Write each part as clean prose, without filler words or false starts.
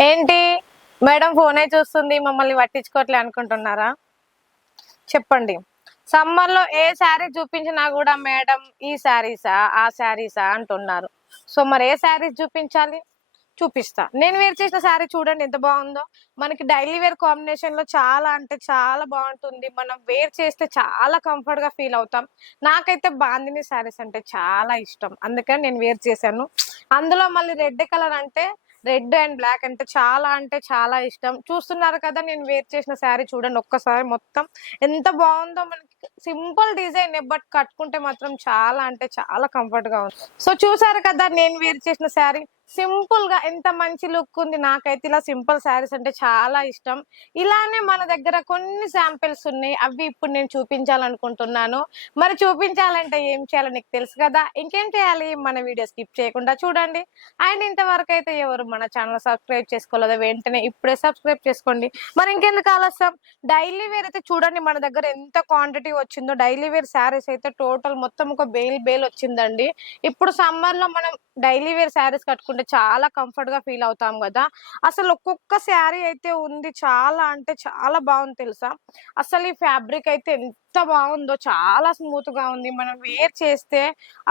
ఏంటి మేడం ఫోనే చూస్తుంది మమ్మల్ని పట్టించుకోవట్లే అనుకుంటున్నారా? చెప్పండి. సమ్మర్ లో ఏ శారీ చూపించినా కూడా మేడం ఈ శారీసా ఆ శారీసా అంటున్నారు. సో మరి ఏ శారీస్ చూపించాలి? చూపిస్తా. నేను వేర్ చేసిన శారీ చూడండి ఎంత బాగుందో. మనకి డైలీ వేర్ కాంబినేషన్ లో చాలా అంటే చాలా బాగుంటుంది. మనం వేర్ చేస్తే చాలా కంఫర్ట్ గా ఫీల్ అవుతాం. నాకైతే బాందిని శారీస్ అంటే చాలా ఇష్టం, అందుకని నేను వేర్ చేశాను. అందులో మళ్ళీ red colour red and black అంటే చాలా ఇష్టం. చూస్తున్నారు కదా నేను వేర్ చేసిన శారీ చూడండి ఒక్కసారి మొత్తం ఎంత బాగుందో. మనకి సింపుల్ డిజైన్ బట్ కట్టుకుంటే మాత్రం చాలా అంటే చాలా కంఫర్ట్ గా ఉంది. సో చూసారు కదా నేను వేర్ చేసిన శారీ సింపుల్ గా ఎంత మంచి లుక్ ఉంది. నాకైతే ఇలా సింపుల్ శారీస్ అంటే చాలా ఇష్టం. ఇలానే మన దగ్గర కొన్ని శాంపిల్స్ ఉన్నాయి, అవి ఇప్పుడు నేను చూపించాలనుకుంటున్నాను. మరి చూపించాలంటే ఏం చేయాలో నీకు తెలుసు కదా. ఇంకేం చేయాలి, మన వీడియో స్కిప్ చేయకుండా చూడండి. అండ్ ఇంతవరకు అయితే ఎవరు మన ఛానల్ సబ్స్క్రైబ్ చేసుకోలేదో వెంటనే ఇప్పుడే సబ్స్క్రైబ్ చేసుకోండి. మరి ఇంకెందుకు ఆలస్యం, డైలీ వేర్ అయితే చూడండి మన దగ్గర ఎంత క్వాంటిటీ వచ్చిందో. డైలీ వేర్ శారీస్ అయితే టోటల్ మొత్తం ఒక బేల్ వచ్చిందండి. ఇప్పుడు సమ్మర్ లో మనం డైలీ వేర్ శారీస్ కట్టుకుంటే చాలా కంఫర్ట్ గా ఫీల్ అవుతాం కదా. అసలు ఒక్కొక్క శారీ అయితే ఉంది చాలా అంటే చాలా బాగుంది తెలుసా. అసలు ఈ ఫ్యాబ్రిక్ అయితే ఎంత బాగుందో, చాలా స్మూత్ గా ఉంది. మనం వేర్ చేస్తే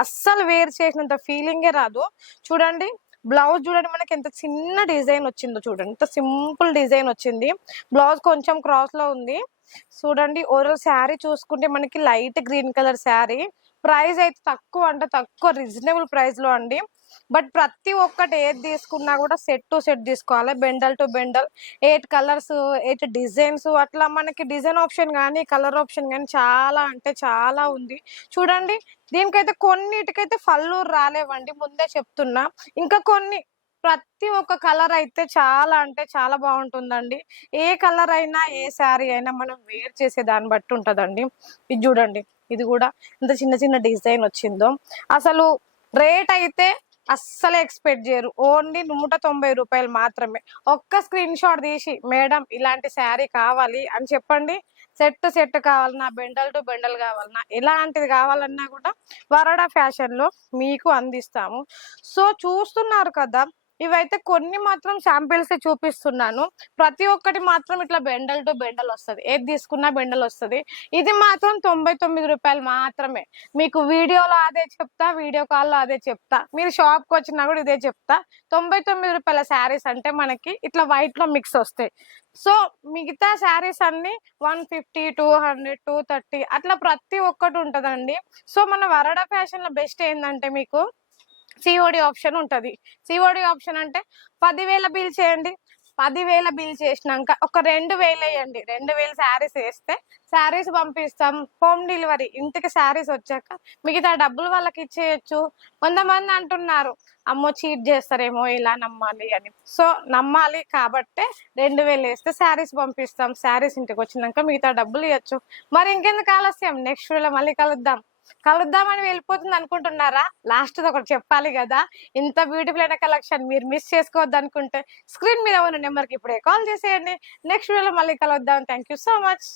అస్సలు వేర్ చేసినంత ఫీలింగే రాదు. చూడండి బ్లౌజ్ చూడండి మనకి ఎంత చిన్న డిజైన్ వచ్చిందో, చూడండి ఎంత సింపుల్ డిజైన్ వచ్చింది. బ్లౌజ్ కొంచెం క్రాస్ లో ఉంది. చూడండి ఓవరాల్ శారీ చూసుకుంటే మనకి light green colour sari. Price అయితే తక్కువ అంటే తక్కువ, రీజనబుల్ ప్రైస్ లో అండి. బట్ ప్రతి ఒక్కటి ఏది తీసుకున్నా కూడా సెట్ టు సెట్ తీసుకోవాలి, bundle to bundle. 8 colours 8 designs అట్లా మనకి డిజైన్ ఆప్షన్ కానీ కలర్ ఆప్షన్ కానీ చాలా అంటే చాలా ఉంది. చూడండి దీనికైతే కొన్నిటికైతే ఫల్లు రాలేవండి, ముందే చెప్తున్నా. ఇంకా కొన్ని ప్రతి ఒక్క కలర్ అయితే చాలా అంటే చాలా బాగుంటుందండి. ఏ కలర్ అయినా ఏ శారీ అయినా మనం వేర్ చేసే దాన్ని బట్టి ఉంటదండి. ఇది చూడండి, ఇది కూడా ఇంత చిన్న చిన్న డిజైన్ వచ్చిందో. అసలు రేట్ అయితే అస్సలే ఎక్స్పెక్ట్ చేయరు, ఓన్లీ 190 రూపాయలు మాత్రమే. ఒక్క స్క్రీన్ షాట్ తీసి మేడం ఇలాంటి శారీ కావాలి అని చెప్పండి. సెట్ కావాలన్నా బెండల్ టు బెండల్ కావాలన్నా ఎలాంటిది కావాలన్నా కూడా వరడా ఫ్యాషన్ లో మీకు అందిస్తాము. సో చూస్తున్నారు కదా, ఇవైతే కొన్ని మాత్రం శాంపిల్స్ చూపిస్తున్నాను. ప్రతి ఒక్కటి మాత్రం ఇట్లా బెండల్ టు బెండల్ వస్తుంది, ఏది తీసుకున్నా బెండల్ వస్తుంది. ఇది మాత్రం 99 రూపాయలు మాత్రమే. మీకు వీడియోలో అదే చెప్తా, వీడియో కాల్లో అదే చెప్తా, మీరు షాప్ కి వచ్చినా కూడా ఇదే చెప్తా. 99 రూపాయల శారీస్ అంటే మనకి ఇట్లా వైట్ లో మిక్స్ వస్తాయి. సో మిగతా శారీస్ అన్ని 150 200 230 అట్లా ప్రతి ఒక్కటి ఉంటదండి. సో మన వరడా ఫ్యాషన్ లో బెస్ట్ ఏంటంటే మీకు సిఓడి ఆప్షన్ ఉంటది. సిఓడి ఆప్షన్ అంటే 10,000 బిల్ చేయండి. 10,000 బిల్ చేసినాక ఒక 2,000 వేయండి. 2,000 శారీస్ వేస్తే శారీస్ పంపిస్తాం, హోమ్ డెలివరీ ఇంటికి శారీస్ వచ్చాక మిగతా డబ్బులు వాళ్ళకి ఇచ్చేయచ్చు. కొంతమంది అంటున్నారు అమ్మో చీట్ చేస్తారేమో ఇలా నమ్మాలి అని. సో నమ్మాలి కాబట్టే 2,000 వేస్తే శారీస్ పంపిస్తాం, శారీస్ ఇంటికి వచ్చినాక మిగతా డబ్బులు ఇవ్వచ్చు. మరి ఇంకెందుకు ఆలస్యం, నెక్స్ట్ వీడియోలో మళ్ళీ కలుద్దామని వెళ్ళిపోతుంది అనుకుంటున్నారా? లాస్ట్ ఒకటి చెప్పాలి కదా. ఇంత బ్యూటిఫుల్ అయిన కలెక్షన్ మీరు మిస్ చేసుకోవద్దు అనుకుంటే స్క్రీన్ మీద ఉన్న నెంబర్కి ఇప్పుడే కాల్ చేసేయండి. నెక్స్ట్ వీడియోలో మళ్ళీ కలుద్దాం. Thank you so much.